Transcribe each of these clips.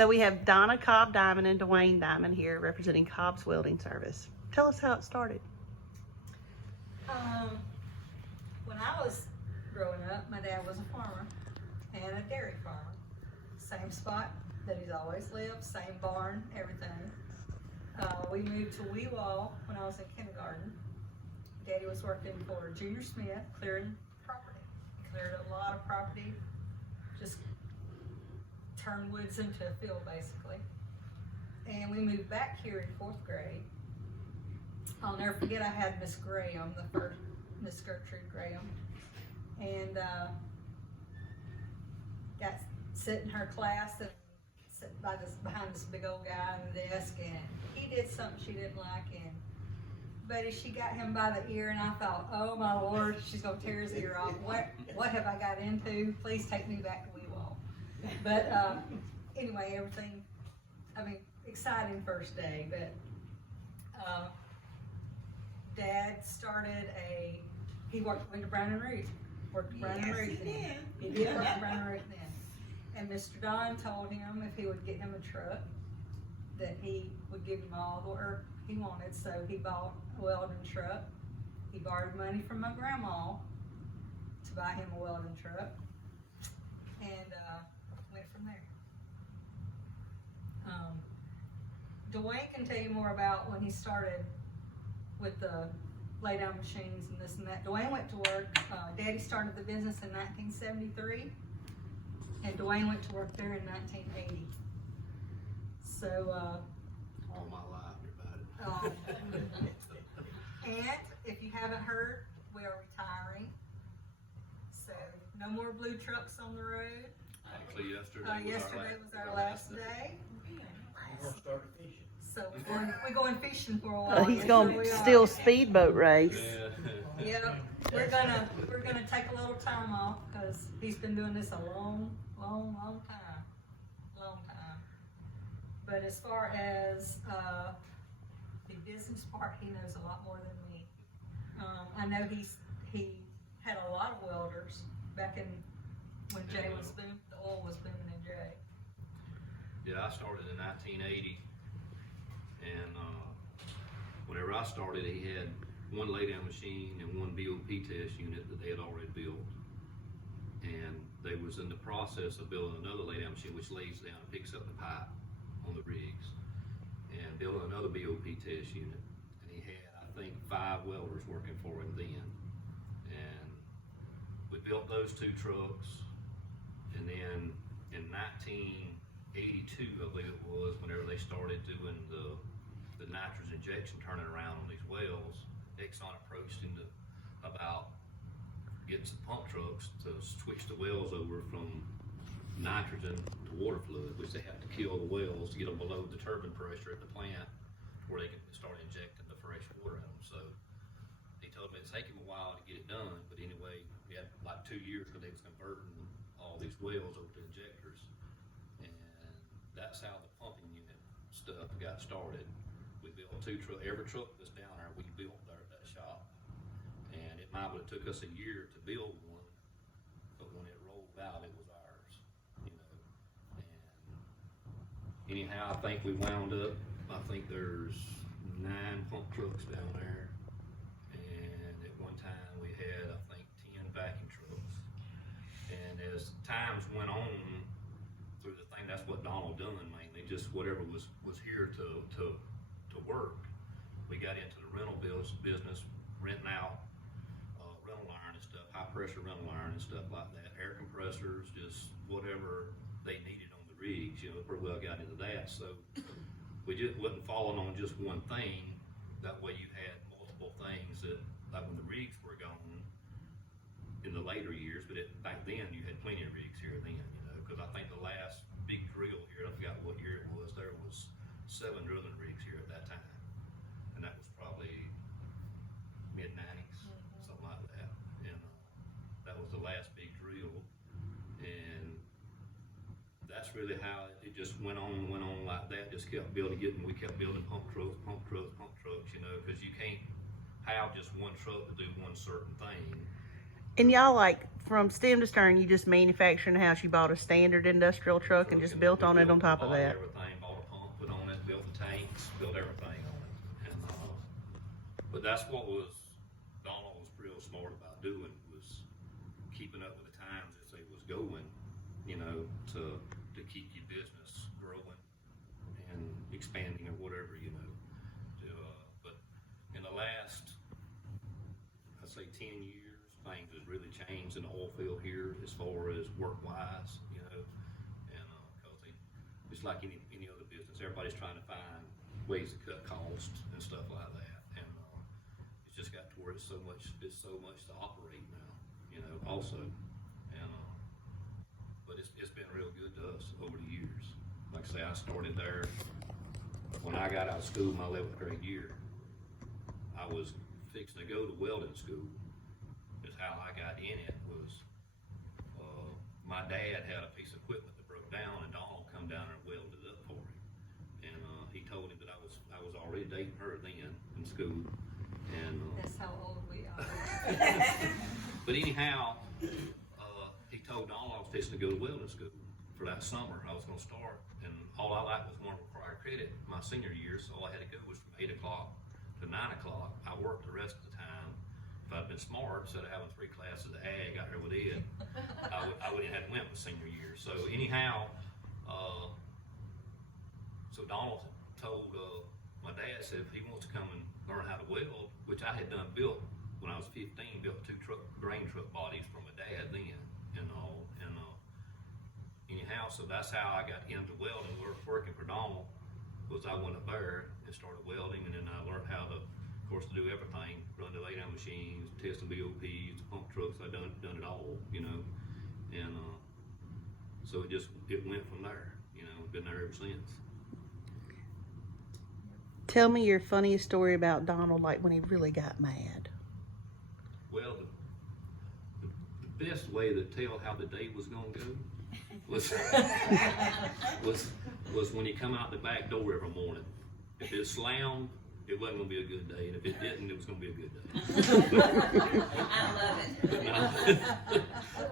So we have Donna Cobb Diamond and Dwayne Diamond here representing Cobb's Welding Service. Tell us how it started. When I was growing up, my dad was a farmer and a dairy farmer. Same spot that he's always lived, same barn, everything. We moved to Weewall when I was in kindergarten. Daddy was working for Junior Smith, clearing property. He cleared a lot of property, just turned woods into a field basically. And we moved back here in 4th grade. I'll never forget I had Miss Graham, the first Miss Gertrude Graham, and got sit in her class and sit behind this big old guy on the desk, and he did something she didn't like, and buddy, she got him by the ear, and I thought, oh my Lord, she's gonna tear his ear off. What have I got into? Please take me back to Weewall. But anyway, everything, I mean, exciting first day, but Dad started he went to Brown and Ruth, worked at Brown and Ruth then. He did work at Brown and Ruth then. And Mr. Don told him if he would get him a truck, that he would give him all the work he wanted. So he bought a welding truck. He borrowed money from my grandma to buy him a welding truck, and went from there. Dwayne can tell you more about when he started with the lay down machines and this and that. Dwayne went to work. Daddy started the business in 1973, and Dwayne went to work there in 1980. So all my life, everybody. And if you haven't heard, we are retiring. So no more blue trucks on the road. Actually, yesterday was our last day. I'm gonna start fishing. So we're going fishing for a while. He's going to steal speedboat race. Yeah. Yeah, we're gonna take a little time off because he's been doing this a long time. But as far as the business part, he knows a lot more than me. I know he had a lot of welders back in when Jay was booming, the oil was booming in Jay. Yeah, I started in 1980, and whenever I started, he had one laydown machine and one BOP test unit that they had already built, and they was in the process of building another laydown machine which lays down and picks up the pipe on the rigs, and building another BOP test unit. And he had, I think, 5 welders working for him then, and we built those 2 trucks. And then in 1982, I believe it was, whenever they started doing the nitrogen injection, turning around on these wells, Exxon approached him about getting some pump trucks to switch the wells over from nitrogen to water fluid, which they have to kill the wells to get them below the turbine pressure at the plant where they can start injecting the fresh water in them. So he told me it'd take him a while to get it done, but anyway, we had like 2 years because they was converting all these wells over to injectors, and that's how the pumping unit stuff got started. We built 2 trucks. Every truck that's down there, we built there at that shop, and it might have took us a year to build one, but when it rolled out, it was ours, you know. And anyhow, I think we wound up. I think there's 9 pump trucks down there, and at one time we had, I think, 10 vacuum trucks. And as times went on through the thing, that's what Donald done mainly, just whatever was here to work. We got into the rental business, renting out rental iron and stuff, high pressure rental iron and stuff like that, air compressors, just whatever they needed on the rigs, you know, pretty well got into that. So we just wasn't falling on just one thing. That way you had multiple things that, like when the rigs were gone in the later years, but back then you had plenty of rigs here then, you know, because I think the last big drill here, I forgot what year it was, there was 7 drilling rigs here at that time, and that was probably mid-90s, something like that, and that was the last big drill, and that's really how it just went on like that, just kept building, we kept building pump trucks, you know, because you can't have just one truck to do one certain thing. And y'all, like, from stem to stern, you just manufactured a house. You bought a standard industrial truck and just built on it on top of that. Everything, bought a pump, put on it, built the tanks, built everything on it. And, but that's what Donald was real smart about doing, was keeping up with the times as they was going, you know, to keep your business growing and expanding or whatever, you know. But in the last, I'd say 10 years, things has really changed in the oil field here as far as work-wise, you know. And because it's like any other business, everybody's trying to find ways to cut costs and stuff like that. And it's just got to where it's so much to operate now, you know, also. And but it's been real good to us over the years. Like I say, I started there when I got out of school my 11th grade year. I was fixing to go to welding school. Is how I got in it was my dad had a piece of equipment that broke down, and Donald come down there and welded it up for him. And he told him that I was already dating her then in school. And That's how old we are. but anyhow, he told Donald I was fixing to go to welding school for that summer. I was going to start, and all I liked was one required credit my senior year, so all I had to go was from 8 o'clock to 9 o'clock. I worked the rest of the time. If I'd been smart, instead of having 3 classes of ag out there with Ed, I wouldn't have went with senior year. So anyhow, so Donald told my dad, said if he wants to come and learn how to weld, which I had done built when I was 15, built 2 grain truck bodies for my dad then, and all. And anyhow, so that's how I got into welding. Working for Donald was I went up there and started welding, and then I learned how to, of course, to do everything, run the lay-down machines, test the BOPs, the pump trucks. I done it all, you know. And so it went from there, you know. Been there ever since. Tell me your funniest story about Donald, like when he really got mad. Well, the best way to tell how the day was gonna go was when he come out the back door every morning. If it slammed, it wasn't gonna be a good day, and if it didn't, it was gonna be a good day.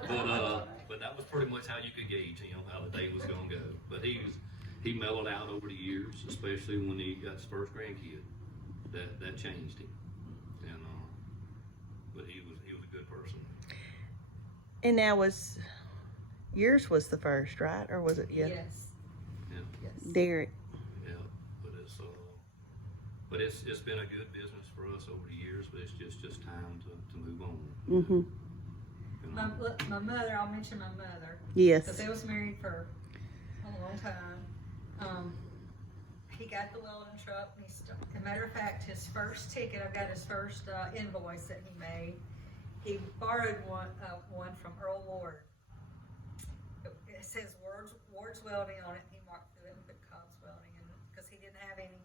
I love it. But that was pretty much how you could gauge him, how the day was gonna go. But he mellowed out over the years, especially when he got his first grandkid. That changed him. And but he was a good person. And now yours was the first, right? Or was it, yeah? Yes. Yeah. Yes. Derek. Yeah. But it's been a good business for us over the years, but it's just time to move on. Mm-hmm. You know? My mother, I'll mention my mother. Yes. Because they was married for a long time. He got the welding truck, and as a matter of fact, his first ticket, I've got his first invoice that he made. He borrowed one from Earl Ward. It says Ward's Welding on it. He marked it and put Cobb's Welding in it because he didn't have any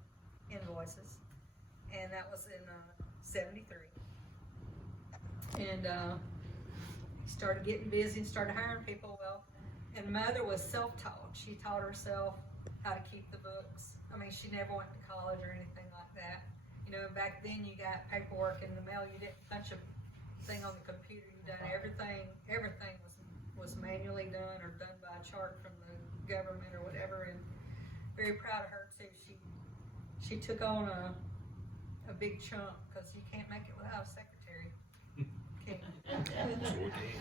invoices, and that was in '73. And he started getting busy and started hiring people. Well, and Mother was self-taught. She taught herself how to keep the books. I mean, she never went to college or anything like that. You know, back then you got paperwork in the mail. You didn't punch a thing on the computer. You done everything. Everything was manually done or done by a chart from the government or whatever. And very proud of her too. She took on a big chunk because you can't make it without a secretary.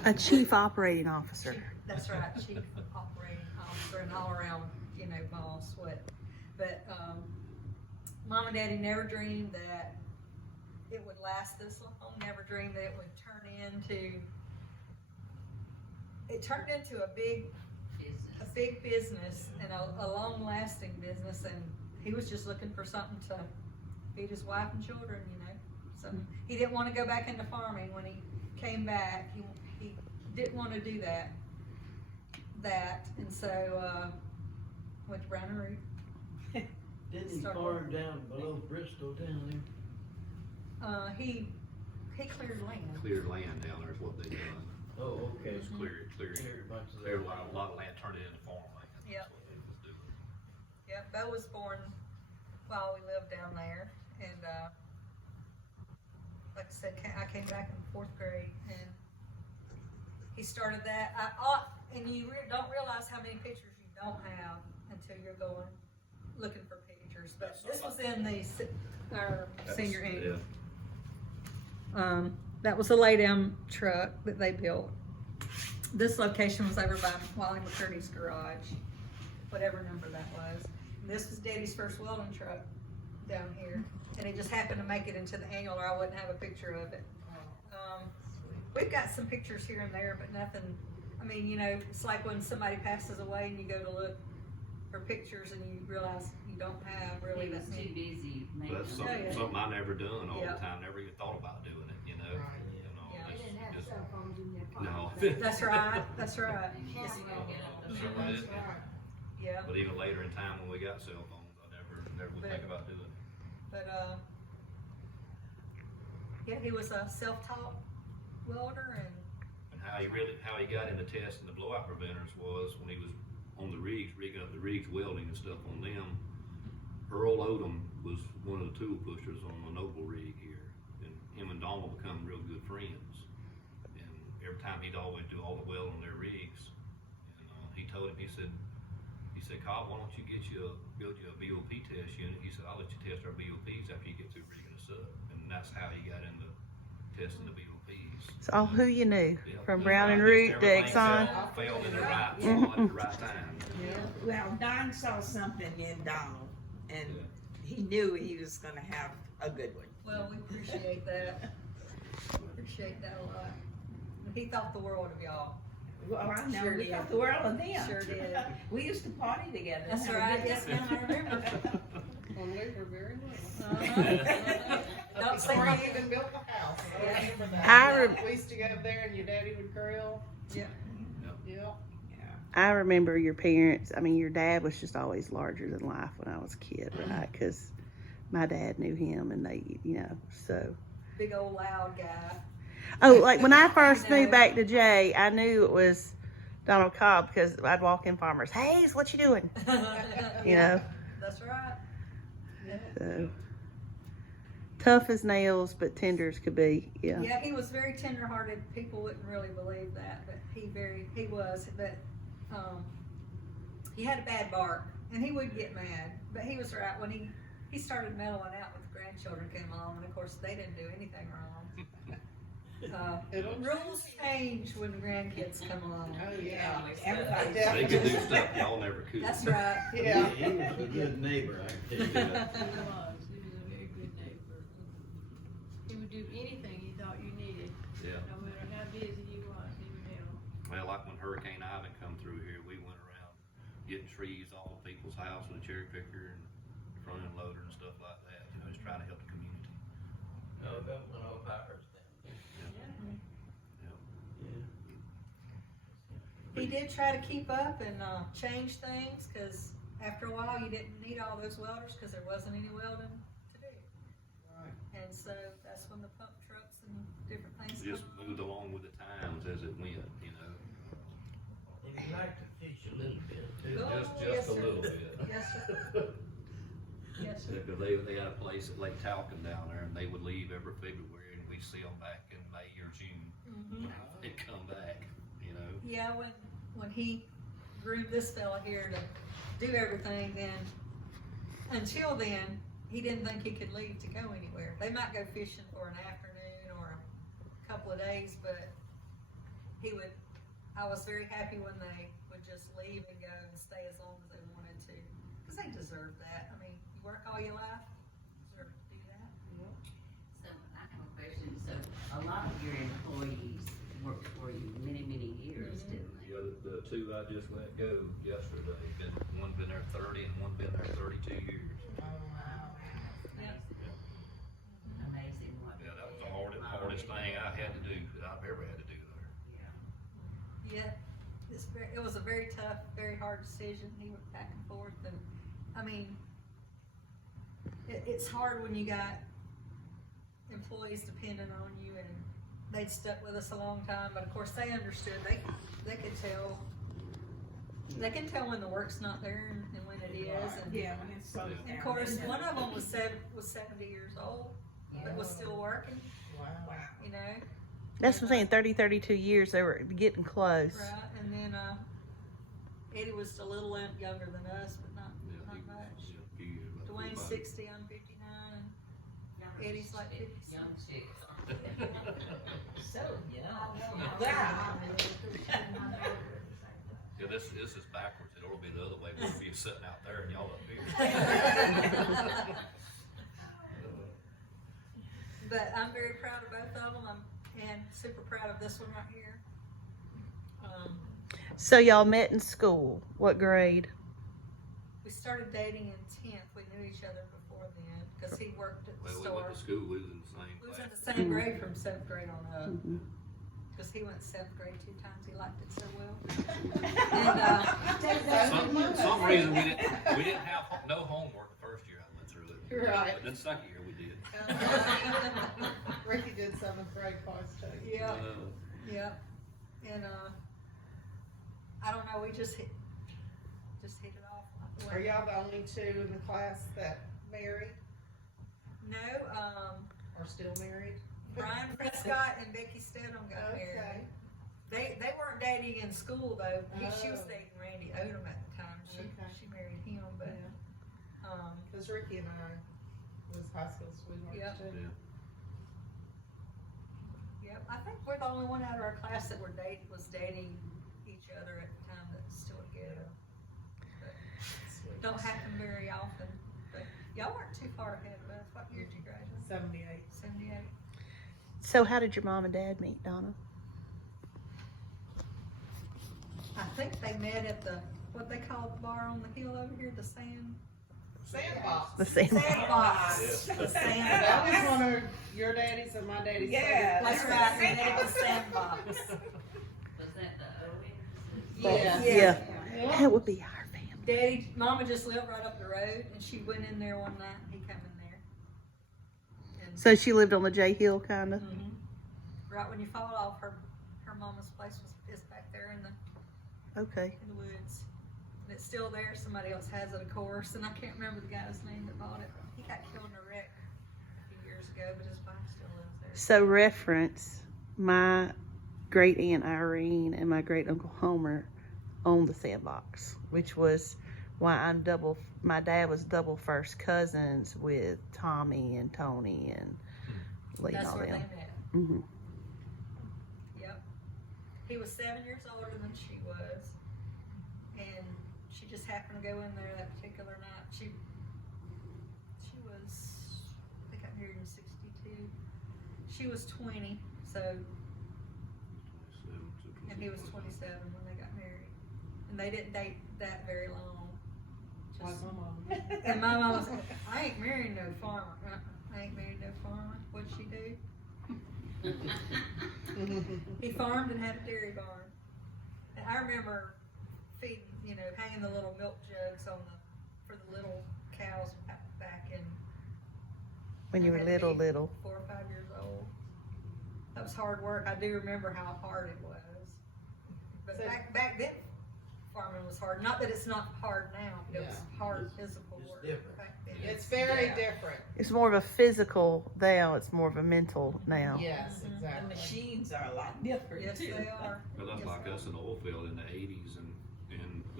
A chief operating officer. That's right, chief operating officer and all around, you know, boss. But Mom and Daddy never dreamed that it would last this long. Never dreamed that it would turn into. It turned into a big business and a long-lasting business, and he was just looking for something to feed his wife and children, you know. So he didn't want to go back into farming when he came back. He didn't want to do that, and so went to Brown and Root. Didn't he farm down below Bristol down there? He cleared land. Cleared land down there is what they done. Oh, okay. It was cleared Cleared a bunch of a that. lot of land, turned it into farmland. Yep. That's what they was doing. Yeah, Bo was born while we lived down there, and like I said, I came back in 4th grade, and he started that. And you don't realize how many pictures you don't have until you're going looking for pictures. But this was in our senior annual. Yeah. That was a lay down truck that they built. This location was over by Wally McCurdy's garage, whatever number that was. And this was Daddy's first welding truck down here, and it just happened to make it into the annual, or I wouldn't have a picture of it. We've got some pictures here and there, but nothing. I mean, you know, it's like when somebody passes away and you go to look for pictures and you realize you don't have really He was that too many. busy making. That's Oh, yeah. something I never done all Yeah. the time, never even thought about doing it, you know? Right. You know, Yeah. They didn't have just- cell phones in their No. pockets. That's right. That's right. You can't go get up the Sure phone. did. That's right. Yeah. But even later in time when we got cell phones, I never would think about doing it. But yeah, he was a self-taught welder, and And how he got into testing the blowout preventers was when he was on the rigs, rigging up the rigs, welding and stuff on them. Earl Odom was one of the tool pushers on the Noble rig here, and him and Donald become real good friends. And every time he'd always do all the welding on their rigs. And he told him, he said, Cobb, why don't you build you a BOP test unit? He said, I'll let you test our BOPs after you get through rigging us up. And that's how he got into testing the BOPs. It's all who you knew, Yeah. from Brown and Root to Everything Exxon. Failed in the right spot at the right time. Well, Don saw something in Donald, and he knew he was gonna have a good one. well, we appreciate that. Appreciate that a lot. He thought the world of y'all. Well, I know, Sure we did. got the world of them. Sure did. We used to party together. and That's have a right. good Yes, time. ma'am. I remember. And we were very well. Don't say Before my I even built the house. I Yeah. remember I that. rem- We used to go up there and your daddy would grill. Yeah. Yeah. I remember your parents. I mean, your dad was just always larger than life when I was a kid, right? Because my dad knew him, and they, you know, so. Big old loud guy. Oh, like when I first I know. moved back to Jay, I knew it was Donald Cobb because I'd walk in Farmers. Hey, what you doing? You know. That's right. So tough as nails, but tender as could be. Yeah. Yeah, he was very tender-hearted. People wouldn't really believe that, but he was. But he had a bad bark, and he would get mad. But he was right when he started mellowing out with the grandchildren came along, and of course they didn't do anything wrong. Rules change when grandkids come along. Oh, yeah. Everybody. They could do stuff y'all never could. That's right. Yeah. He was a good neighbor, I can tell you that. He was a very good neighbor. He would do anything he thought you needed, Yeah. no matter how busy you was, he would help. Well, like when Hurricane Ivan come through here, we went around getting trees all over people's house with a cherry picker and front end loader and stuff like that. You know, just trying to help the community. No, that went off ours then. He did try to keep up and change things, because after a while you didn't need all those welders because there wasn't any welding to do. Right. And so that's when the pump trucks and different things. Just moved along with the times as it went, you know. And he liked to fish a little bit too. Oh, Just yes, a sir. little bit. Yes, sir. Yes, sir. Because they had a place at Lake Talcon down there, and they would leave every February, and we'd see them back in May or June. Mhm. They'd come back, you know. Yeah, when he groomed this fella here to do everything, then until then, he didn't think he could leave to go anywhere. They might go fishing for an afternoon or a couple of days, but I was very happy when they would just leave and go and stay as long as they wanted to, because they deserve that. I mean, you work all your life, you deserve to do that. So I have a question. So a lot of your employees worked for you many, many years, didn't they? Yeah, the two I just let go yesterday, one been there 30 and one been there 32 years. Oh, wow. Amazing what. Yeah, that was the hardest thing I had to do, that I've ever had to do there. Yeah, it was a very tough, very hard decision. He went back and forth, and I mean, it's hard when you got employees depending on you, and they'd stuck with us a long time. But of course, they understood. They could tell. They can tell when the work's not there and when it is. And Yeah, when it's slows and down. of course, then one of them was 70 years old, but was still working. Wow. Wow. You know. That's what I'm saying, 30, 32 years, they were getting close. Right, and then, Eddie was a little younger than us, but not he- much. yeah, a few years, about Dwayne's 45. 60, I'm 59, and Eddie's like 56. Young chick. So, yeah. Yeah, this is backwards. It ought to be the other way. We'll be sitting out there and y'all up here. But I'm very proud of both of them, and super proud of this one right here. So y'all met in school. What grade? We started dating in 10th. We knew each other before then, because he worked at the Well, we store. went to school. We was in the same We was class. in the same grade from 7th grade on up, Mhm. because he went to 7th grade 2 times. He liked it so well. And, Some reason we didn't have no homework the first year I went through it. Right. But then the second year we did. Ricky did 7th grade class too. yeah, yeah, and, I don't know, we just hit it off. Are y'all the only two in the class that married No, or still married? Brian Prescott and Becky Stedham got married. Okay. They weren't dating in school though. She was Oh. dating Randy Odom at the time. Okay. She married him, but Cause Ricky and I was high school sweethearts Yep. too. Yeah. yep. I think we're the only one out of our class that was dating each other at the time that's still together. Don't happen very often. But y'all weren't too far ahead of us. What year did you graduate? 78. 78. So how did your mom and dad meet, Donna? I think they met at what they call the bar on the hill over here, the Sandbox. The same. Sandbox. Yes. The That Sandbox. was one of your daddy's and my daddy's. Yeah, That's right, we met at the Sandbox. Was that the Yeah. Yeah. That would be our family. Daddy, Mama just lived right up the road, and she went in there one night, and he come in there. And, So she lived on the J Hill, kind of. Mhm. Right when you fall off, her Mama's place is back there in the Okay. woods. And it's still there. Somebody else has it, of course, and I can't remember the guy's name that bought it. He got killed in a wreck a few years ago, but his wife still lives there. So reference, my great aunt Irene and my great uncle Homer owned the Sandbox, which was why my dad was double first cousins with Tommy and Tony and Lee and That's all where they them. met. Mm-hmm. Yep. He was 7 years older than she was, and she just happened to go in there that particular night. She was, they got married in 62. She was 20, so, and he was 27 when they got married. And they didn't date that very long. Like Just- my mom. and my mom was, I ain't marrying no farmer. I ain't married no farmer. What'd she do? He farmed and had a dairy barn. And I remember feeding, hanging the little milk jugs for the little cows back in. When you I were had to be little. 4 or 5 years old. That was hard work. I do remember how hard it was. But So- back then, farming was hard. Not that it's not hard now, but it was Yeah. hard It's physical work different. back then. It's very Yeah. different. It's more of a physical now. It's more of a mental now. Yes, Mhm. The exactly. machines are a lot different Yes, too. they are. Well, that's Yes, like they are. us in the oil field in the 80s and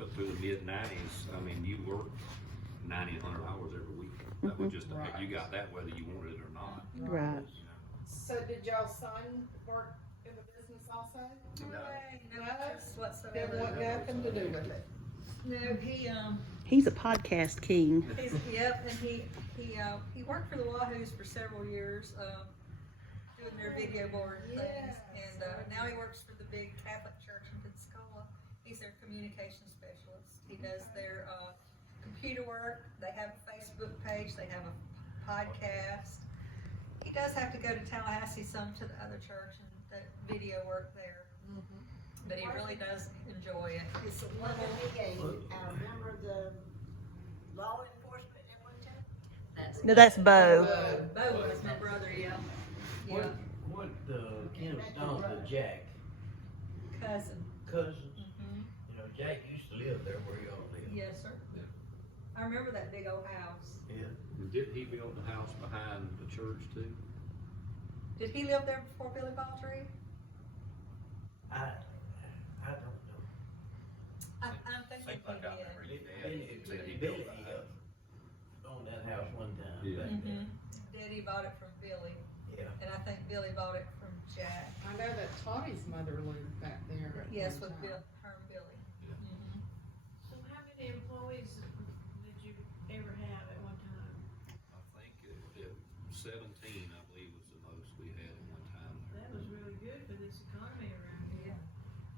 up through the mid-90s. I mean, you worked 90, 100 hours every week. That was just, Right. you got that whether you wanted it or not. Right. You know. So did y'all's son work in the business also? No No. interest Didn't whatsoever. want nothing to do with it. No, he He's a podcast king. yep, and he worked for the Wahoos for several years, doing their video board things, Yes. and now he works for the big Catholic church in Pensacola. He's their communication specialist. He does their computer work. They have a Facebook page. They have a podcast. He does have to go to Tallahassee some to the other church and the video work there, but he really does enjoy it. It's a Wasn't little. he a member of the law enforcement at one time? That's No, that's Bo. Bo was my brother, yeah. What, Yeah, what, Ken's Donald, Jack, cousin. cousins, Mhm. you know, Jack used to live there where y'all live. Yes, sir. Yeah. I remember that big old house. Yeah. Did he build the house behind the church too? Did he live there before Billy Balltree? I don't know. I'm thinking Seems like I remember he your dad said he built Billy the house. owned that house one time. Yeah. back did. there. Daddy bought it from Billy, Yeah. and I think Billy bought it from Jack. I know that Tottie's mother lived back there at Yes, one with time. her and Billy. Yeah. Mhm. So how many employees did you ever have at one time? I think it 17, I believe, was the most we had at one time there. That was really good for this economy around here.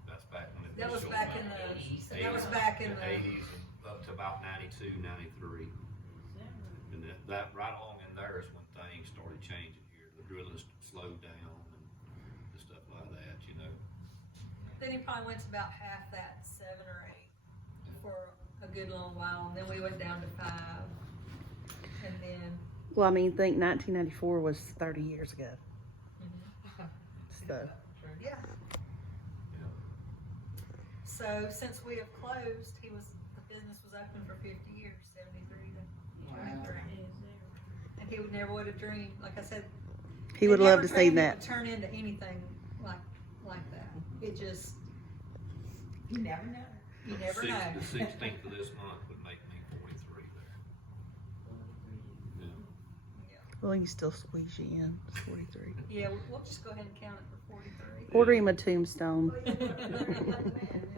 That's back when it That was showing back up. in the, 80s. that was back in the, 80s and up to about 92, 93. Is that right? And that right along in there is when things started changing here. The drilling slowed down and stuff like that, you know. then he probably went to about half that, 7 or 8, for a good long while, and then we went down to 5. And then, Well, I mean, think 1994 was 30 years ago. So, yeah. So since we have closed, the business was open for 50 years, 73 to 23. Is there? And he would never would have dreamed, like I said. he would love to see It that. would turn into anything like that. It just, You never know. you never The know. 16th of this month would make me 43 there. Yeah. Well, he can still squeeze you in. It's 43. Yeah, we'll just go ahead and count it for 43. Order him a tombstone. Well, you're a young man,